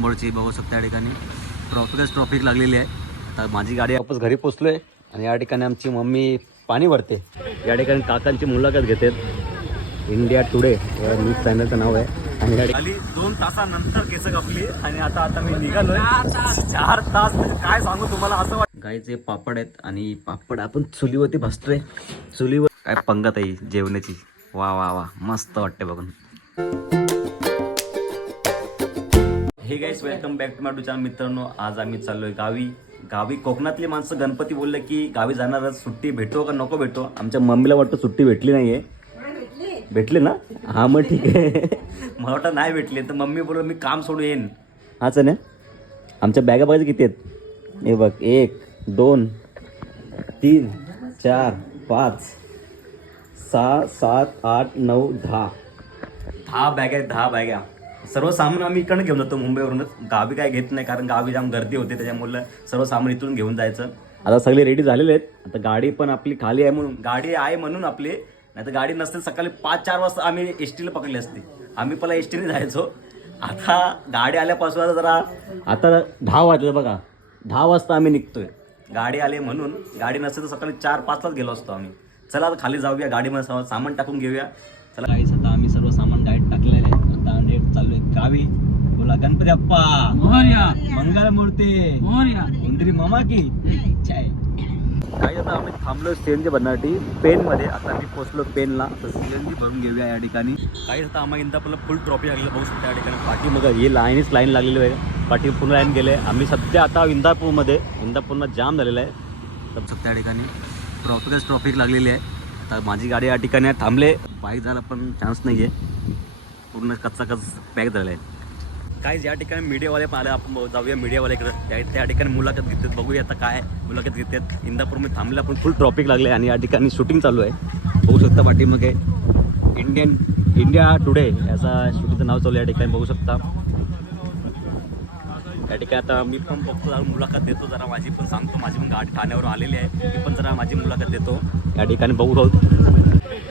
मोडची बघू शकता या ठिकाणी ट्रॉफिकच ट्रॉफिक लागलेली आहे आता माझी गाडी वापस घरी पोचलोय आणि या ठिकाणी आमची मम्मी पाणी भरते। या ठिकाणी काकांची मुलाखत घेतात इंडिया टुडे या न्यूज चॅनलचं नाव आहे. आणि दोन तासानंतर केस कापली आणि आता आता मी निघालोय. चार तास काय सांगू तुम्हाला असं वाटतं गाईचे पापड आहेत आणि पापड आपण चुलीवरती भाजतोय. चुलीवर काय पंगत आहे जेवणाची. वा वा वा. मस्त वाटते बघून. हे guys welcome back to channel मित्रांनो आज आम्ही चाललोय गावी. गावी कोकणातली माणसं गणपती बोलले की गावी जाणारच सुट्टी भेटो का नको भेटो? आमच्या मम्मीला वाटतं सुट्टी भेटली नाहीये. भेटली? ना? हा मग ठीक आहे. मला वाटतं नाही भेटली तर मम्मी बोललो मी काम सोडून येईन. हाच ना. आमच्या बॅगा बघायचं किती आहेत? हे बघ एक दोन तीन चार पाच सहा सात आठ नऊ दहा. दहा बॅग आहेत दहा बॅग्या सर्व सामान आम्ही इकडनं घेऊन जातो मुंबईवरूनच. गावी काय घेत नाही कारण गावी जाम गर्दी होते त्याच्यामुळे सर्व सामान इथून घेऊन जायचं. आता सगळे रेडी झालेले आहेत. आता गाडी पण आपली खाली आहे म्हणून गाडी आहे म्हणून आपली. नाही तर गाडी नसते सकाळी पाच चार वाजता आम्ही एस टीला पकडली असते. आम्ही पहिला एस टीने जायचो. आता गाडी आल्यापासून आता जरा आता दहा वाजले बघा. दहा वाजता आम्ही निघतोय. गाडी आली म्हणून गाडी नसते तर सकाळी चार पाचलाच गेलो असतो आम्ही. चला आता खाली जाऊया गाडीमध्ये सामान टाकून घेऊया. चला गाईस आता आम्ही सर्व सामान गाडीत टाकलेले आहे आता नेट चाललोय गावी. बोला गणपती अप्पा. मंगल मूर्ती उंदरी मामा की. जय. काही आता आम्ही थांबलो सीएनजी भरण्यासाठी पेनमध्ये आता मी पोचलो पेनला. तर सीएनजी भरून घेऊया या ठिकाणी. काही आता आम्हाला इंदापूरला फुल ट्रॉफी लागली. बघू शकता या ठिकाणी. पाठी मग ही लाईनच लाईन लागलेली आहे पाठी पूर्ण लाईन गेले. आम्ही सध्या आता इंदापूरमध्ये इंदापूरला जाम झालेला आहे. तर शकता या ठिकाणी. ट्रॉफिकच ट्रॉफिक लागलेली आहे. आता माझी गाडी या ठिकाणी थांबले. बाईक जायला पण चान्स नाही आहे पूर्ण कच्चा कच पॅक झालेला आहे काय या ठिकाणी मीडियावाले आले. आपण जाऊया मीडियावाल्याकडे त्या त्या ठिकाणी मुलाखत घेतात. बघूया आता काय मुलाखत घेतात. इंदापूरमध्ये थांबलं पण फुल ट्रॉफिक लागले आणि या ठिकाणी शूटिंग चालू आहे. बघू शकता पाठीमागे इंडियन इंडिया टुडे याचा शूटिंगचं नाव चालू आहे या ठिकाणी. बघू शकता. या ठिकाणी आता मी पण बघतो जरा मुलाखत देतो. जरा माझी पण सांगतो. माझी पण गाठ ठाण्यावर आलेली आहे. मी पण जरा माझी मुलाखत देतो. या ठिकाणी बघू राहू.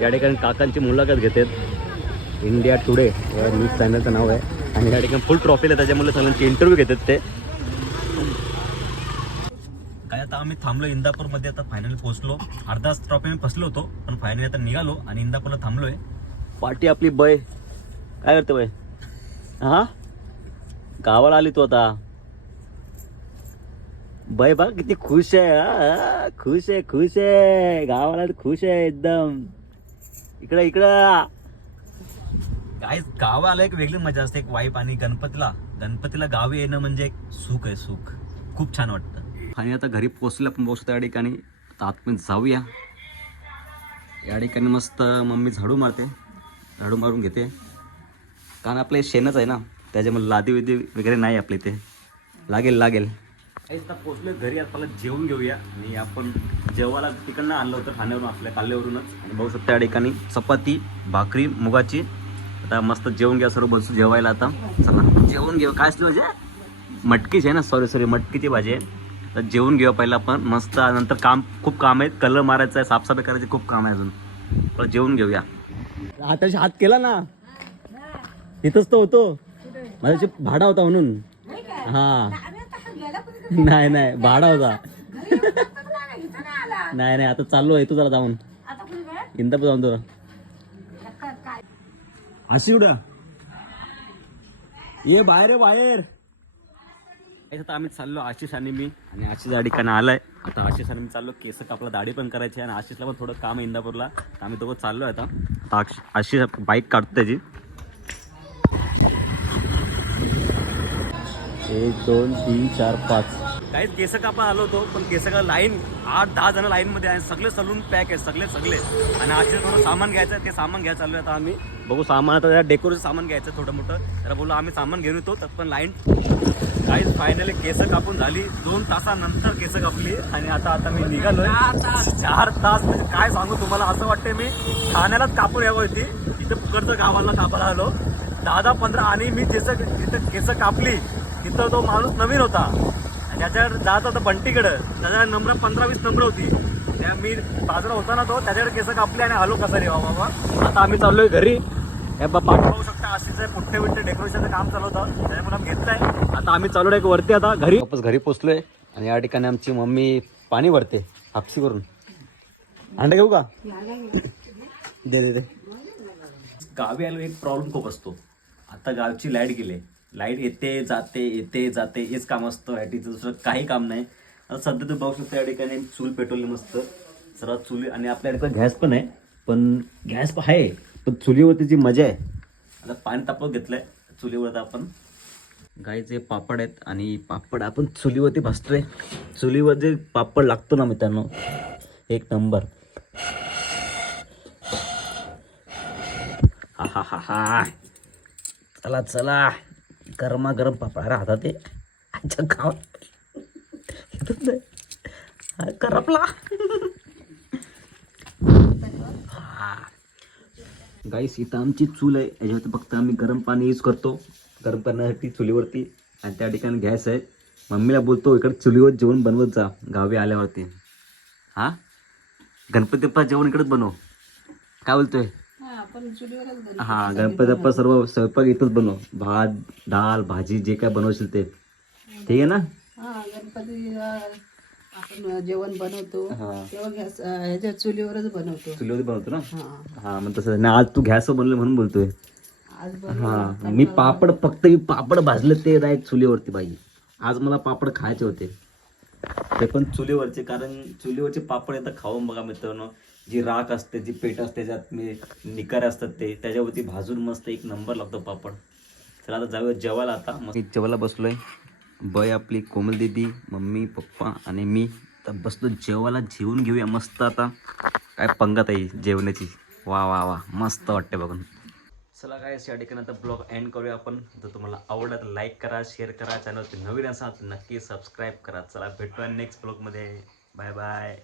या ठिकाणी काकांची मुलाखत घेतात. इंडिया टुडे या न्यूज चॅनलचं नाव आहे. आणि या ठिकाणी फुल ट्रॉफीला त्याच्यामुळे सगळ्यांचे इंटरव्ह्यू घेतात ते. काय आता आम्ही थांबलो इंदापूरमध्ये आता फायनली पोहोचलो. अर्धा ट्रॉफी मी फसलो होतो पण फायनली आता निघालो आणि इंदापूरला थांबलोय. पार्टी आपली बय. काय करते बय? हा? गावाला आली तू आता. बाय बा किती खुश आहे हा, हा, खुश आहे खुश आहे. गावाला तर खुश आहे एकदम. इकडं इकडं. काय गावाला एक वेगळी मजा असते. एक वाईफ आणि गणपतीला. गणपतीला गावी येणं म्हणजे एक सुख आहे सुख. खूप छान वाटतं. आणि आता घरी पोचलं पण पोचतो या ठिकाणी. आता आतमध्ये जाऊया. या ठिकाणी मस्त मम्मी झाडू मारते. झाडू मारून घेते. कारण आपलं शेणच आहे ना त्याच्यामुळे लादी विदी वगैरे नाही आपल्या इथे. लागेल लागेल. आता पोचलो घरी. आपल्याला जेवून घेऊया. आणि आपण जेवायला तिकडनं आणलं होतं ठाण्यावरून आपल्या काल्ल्यावरूनच. आणि बघू शकता या ठिकाणी चपाती भाकरी मुगाची आता मस्त जेवण घ्या सर्व बसू जेवायला आता. चला जेवण घेऊ. काय असलं म्हणजे मटकीची आहे ना? सॉरी सॉरी मटकीची भाजी आहे. तर जेवण घेऊ पहिला आपण. मस्त नंतर काम खूप काम आहे कलर मारायचं आहे साफसफाई करायची खूप काम आहे अजून. परत जेवण घेऊया. हाताशी हात केला ना? तिथंच तो होतो. माझ्याशी भाडा होता म्हणून. हा. नाही नाही भाडा होता. नाही नाही आता चाललो आहे. तू जरा जाऊन. इंदापूर जाऊन तुला अशी ये बाहेर रे बाहेर. आता आम्ही चाललो आशिष आणि मी. आणि आशिष या ठिकाणी आलाय. आता आशिष आणि मी चाललो. केस कापला दाढी पण करायची आहे. आणि आशिषला पण थोडं काम आहे इंदापूरला. तर आम्ही दोघं चाललो आहे आता आशिष बाईक काढतो त्याची. एक दोन तीन चार पाच. काहीच केस कापा आलो होतो पण केस का लाईन आठ दहा जण लाईन मध्ये आहे. सगळे सलून पॅक आहे सगळे सगळे. आणि आशिष थोडं सामान घ्यायचं आहे, ते सामान घ्यायला चालू आहे आता आम्ही. बघू सामान आता डेकोरेशन सामान घ्यायचं थोडं मोठं. तर बोललो आम्ही सामान घेऊन येतो तर पण लाईन. काहीच फायनली केस कापून झाली. दोन तासानंतर केस कापली. आणि आता आता मी निघालो चार तास म्हणजे काय सांगू तुम्हाला असं वाटतंय मी ठाण्यालाच कापून यावं होती इथं पुकडचं गावाला कापायला आलो. दहा दहा पंधरा आणि मी जिथं जिथं केस कापली तिथं तो माणूस नवीन होता. त्याच्यावर जात होता बंटीकडं. त्याच्यावर नंबर पंधरा वीस नंबर होती. त्या मी बाजूला होता ना तो त्याच्याकडे केस कापले आणि आलो कसा रे बाबा. आता आम्ही चाललोय घरी. हे बा पाठी पाहू शकता. अशीच आहे पुठ्ठे बिठ्ठे डेकोरेशनचं काम चालू होतं. त्याच्यामुळे आम्ही घेतलंय. आता आम्ही चालू आहे वरती आता घरी. वापस घरी पोचलोय आणि या ठिकाणी आमची मम्मी पाणी भरते हापशी करून अंडा घेऊ का? दे दे दे. गावी आलो एक प्रॉब्लेम खूप असतो. आता गावची लाइट गेली. लाइट येते जाते येते जाते हेच काम असतं. लाईटीचं दुसरं काही काम नाही. आता सध्या तू बघू शकतो या ठिकाणी चूल पेटवली मस्त. सर्वात चुली आणि आपल्या ठिकाणी गॅस पण आहे. पण गॅस पण आहे पण चुलीवरती जी मजा आहे. आता पाणी तापवत घेतलंय चुलीवर आपण. गाईचे पापड आहेत आणि पापड आपण चुलीवरती भाजतोय. चुलीवर जे पापड लागतो ना मित्रांनो एक नंबर. हा हा हा हा. चला चला. गरमा गरम पापड अरे ते. आजच्या गावात. येतच हा, करपला. गाईस इथं आमची चूल आहे. याच्यावरती फक्त आम्ही गरम पाणी यूज करतो. गरम पाण्यासाठी चुलीवरती. आणि त्या ठिकाणी गॅस आहे. मम्मीला बोलतो इकडे चुलीवर जेवण बनवत जा. गावी आल्यावरती. हा? गणपती बाप्पा जेवण इकडेच बनव. काय बोलतोय? हा गणपती बाप्पा सर्व स्वयंपाक इथंच बनव. भात डाळ भाजी जे काय बनवशील ते. ठीक आहे ना? हा गणपती आपण जेवण बनवतो. हा. तेव्हा गॅस ह्याच्या चुलीवरच बनवतो. चुलीवरती बनवतो ना? हा. मग तसं. नाही आज तू गॅस बनवलं म्हणून बोलतोय. हा मी पापड फक्त मी पापड भाजले ते डायरेक्ट चुलीवरती बाई. आज मला पापड खायचे होते. ते पण चुलीवरचे कारण चुलीवरचे पापड येतात खाऊन बघा मित्रांनो. जी राख असते जी पेट असते त्याच्यात मी निकार असतात ते त्याच्यावरती भाजून मस्त एक नंबर लागतो पापड. चला आता जाऊया जेवायला आता. मग जेवायला बसलोय. बय आपली कोमल दीदी मम्मी पप्पा आणि मी. तर बसलो जेवायला जेवून घेऊया मस्त आता. काय पंगत आहे जेवणाची वा वा वा. मस्त वाटते बघून. चला काय या ठिकाणी आता ब्लॉग एंड करूया आपण. जर तुम्हाला आवडला तर लाईक करा शेअर करा. चॅनलवरती नवीन असाल तर नक्की सबस्क्राईब करा. चला भेटूया नेक्स्ट ब्लॉगमध्ये बाय बाय